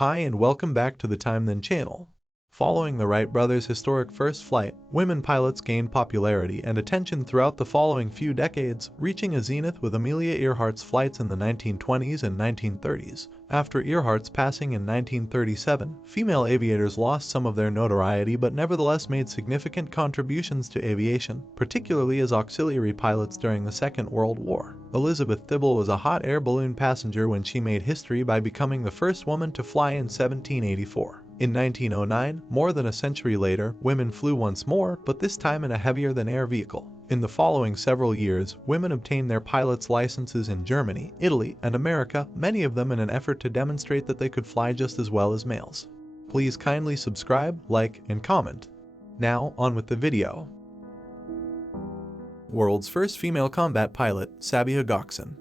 Hi and welcome back to the Time Then channel. Following the Wright brothers' historic first flight, women pilots gained popularity and attention throughout the following few decades, reaching a zenith with Amelia Earhart's flights in the 1920s and 1930s. After Earhart's passing in 1937, female aviators lost some of their notoriety but nevertheless made significant contributions to aviation, particularly as auxiliary pilots during the Second World War. Elisabeth Thible was a hot air balloon passenger when she made history by becoming the first woman to fly in 1784. In 1909, more than a century later, women flew once more, but this time in a heavier-than-air vehicle. In the following several years, women obtained their pilot's licenses in Germany, Italy, and America, many of them in an effort to demonstrate that they could fly just as well as males. Please kindly subscribe, like, and comment. Now, on with the video. World's first female combat pilot, Sabia Gokson.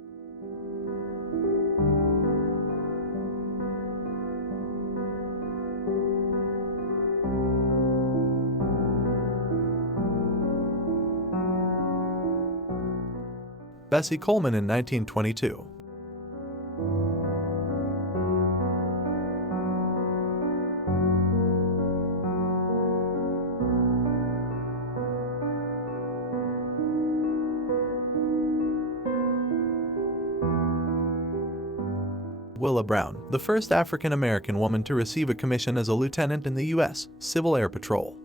Bessie Coleman in 1922. Willa Brown, the first African-American woman to receive a commission as a lieutenant in the U.S. Civil Air Patrol.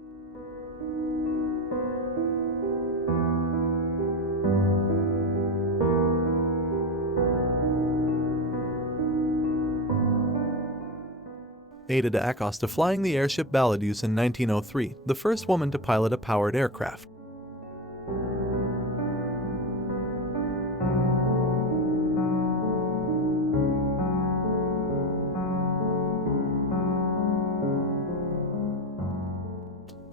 Ada de Acosta flying the airship Baladius in 1903, the first woman to pilot a powered aircraft.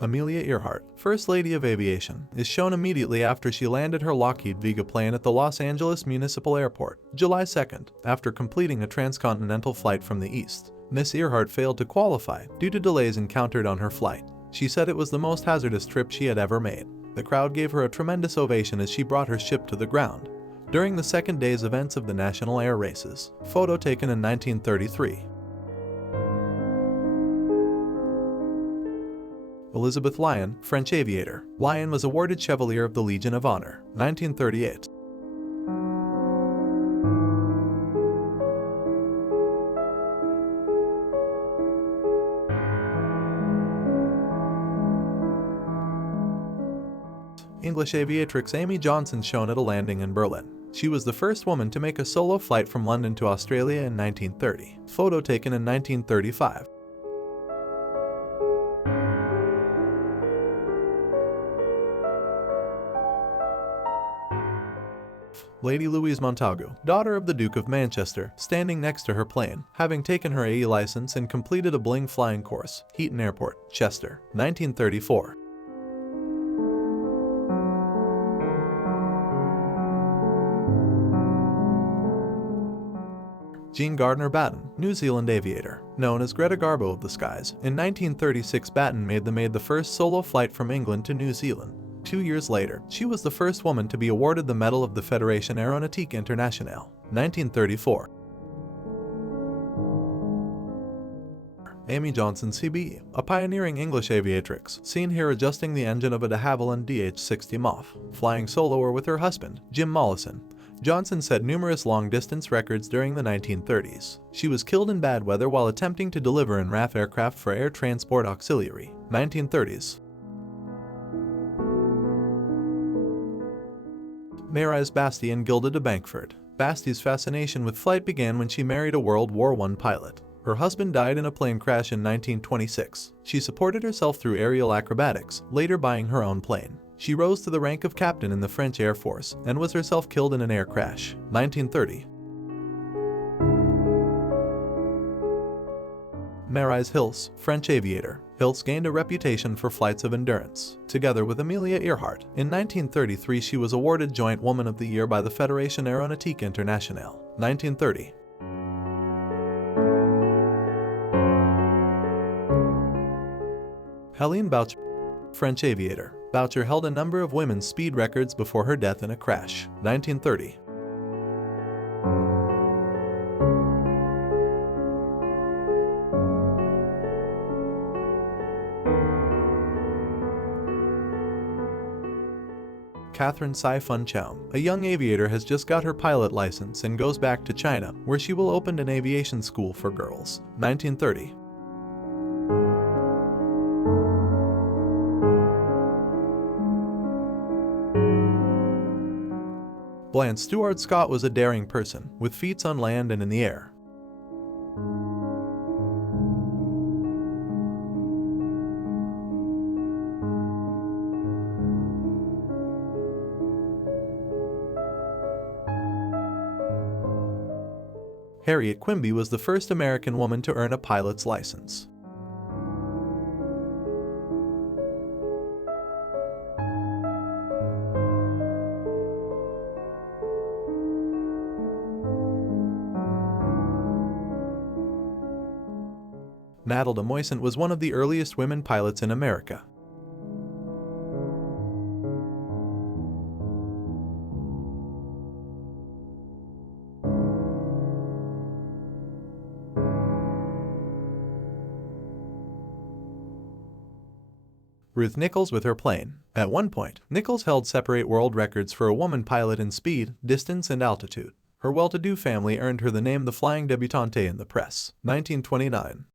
Amelia Earhart, First Lady of Aviation, is shown immediately after she landed her Lockheed Vega plane at the Los Angeles Municipal Airport, July 2nd, after completing a transcontinental flight from the east. Miss Earhart failed to qualify due to delays encountered on her flight. She said it was the most hazardous trip she had ever made. The crowd gave her a tremendous ovation as she brought her ship to the ground. During the second day's events of the National Air Races, photo taken in 1933. Elizabeth Lyon, French aviator. Lyon was awarded Chevalier of the Legion of Honor, 1938. English aviatrix Amy Johnson shown at a landing in Berlin. She was the first woman to make a solo flight from London to Australia in 1930. Photo taken in 1935. Lady Louise Montagu, daughter of the Duke of Manchester, standing next to her plane, having taken her AE license and completed a bling flying course, Heaton Airport, Chester, 1934. Jean Gardner Batten, New Zealand aviator. Known as Greta Garbo of the skies, in 1936 Batten made the first solo flight from England to New Zealand. 2 years later, she was the first woman to be awarded the Medal of the Fédération Aéronautique Internationale, 1934. Amy Johnson CBE, a pioneering English aviatrix, seen here adjusting the engine of a de Havilland DH-60 Moth, flying solo or with her husband, Jim Mollison. Johnson set numerous long-distance records during the 1930s. She was killed in bad weather while attempting to deliver in RAF aircraft for Air Transport Auxiliary, 1930s. Maryse Basti and Gilda de Bankford. Basti's fascination with flight began when she married a World War I pilot. Her husband died in a plane crash in 1926. She supported herself through aerial acrobatics, later buying her own plane. She rose to the rank of captain in the French Air Force and was herself killed in an air crash, 1930. Maryse Hilse, French aviator. Hilse gained a reputation for flights of endurance. Together with Amelia Earhart, in 1933 she was awarded Joint Woman of the Year by the Fédération Aéronautique Internationale, 1930. Helene Boucher, French aviator. Boucher held a number of women's speed records before her death in a crash, 1930. Catherine Sai-Fun Chow, a young aviator, has just got her pilot license and goes back to China, where she will open an aviation school for girls. 1930. Blanche Stuart Scott was a daring person, with feats on land and in the air. Harriet Quimby was the first American woman to earn a pilot's license. Matilda Moisant was one of the earliest women pilots in America. Ruth Nichols with her plane. At one point, Nichols held separate world records for a woman pilot in speed, distance, and altitude. Her well-to-do family earned her the name the Flying Debutante in the press. 1929.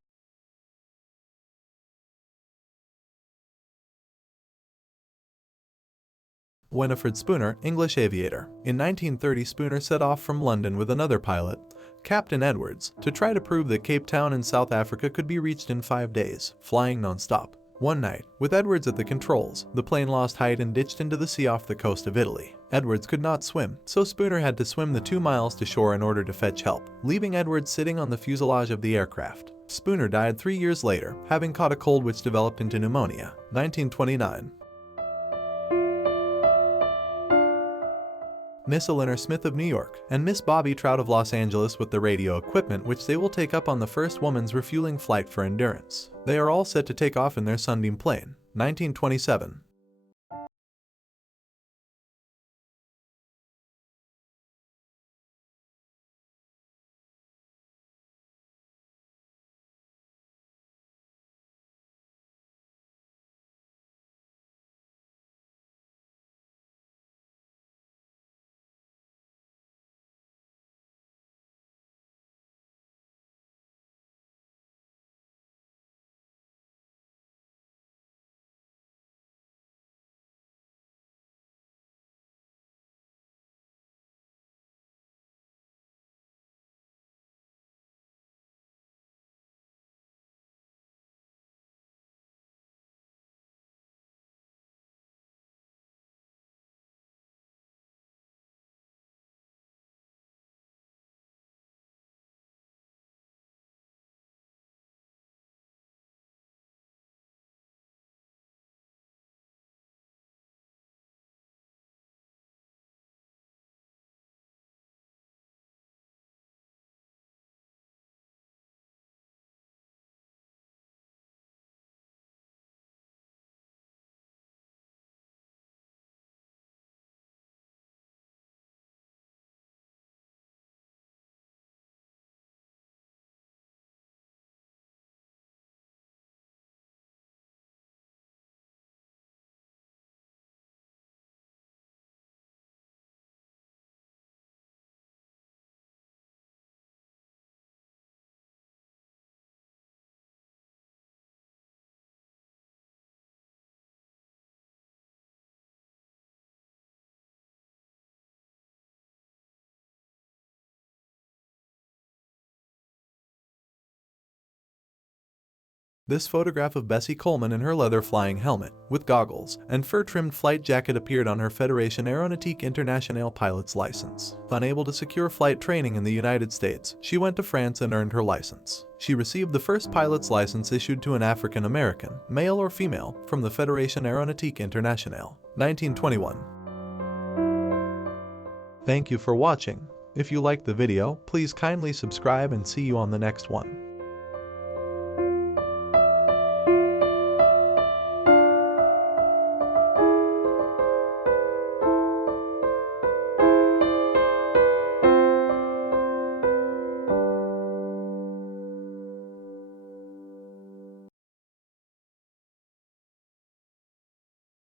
Winifred Spooner, English aviator. In 1930, Spooner set off from London with another pilot, Captain Edwards, to try to prove that Cape Town in South Africa could be reached in 5 days, flying non-stop. One night, with Edwards at the controls, the plane lost height and ditched into the sea off the coast of Italy. Edwards could not swim, so Spooner had to swim the 2 miles to shore in order to fetch help, leaving Edwards sitting on the fuselage of the aircraft. Spooner died 3 years later, having caught a cold which developed into pneumonia. 1929. Miss Eleanor Smith of New York, and Miss Bobby Trout of Los Angeles with the radio equipment which they will take up on the first woman's refueling flight for Endurance. They are all set to take off in their Sunbeam plane. 1927. This photograph of Bessie Coleman in her leather flying helmet, with goggles, and fur-trimmed flight jacket appeared on her Fédération Aéronautique Internationale pilot's license. Unable to secure flight training in the United States, she went to France and earned her license. She received the first pilot's license issued to an African American, male or female, from the Fédération Aéronautique Internationale. 1921. Thank you for watching. If you liked the video, please kindly subscribe and see you on the next one.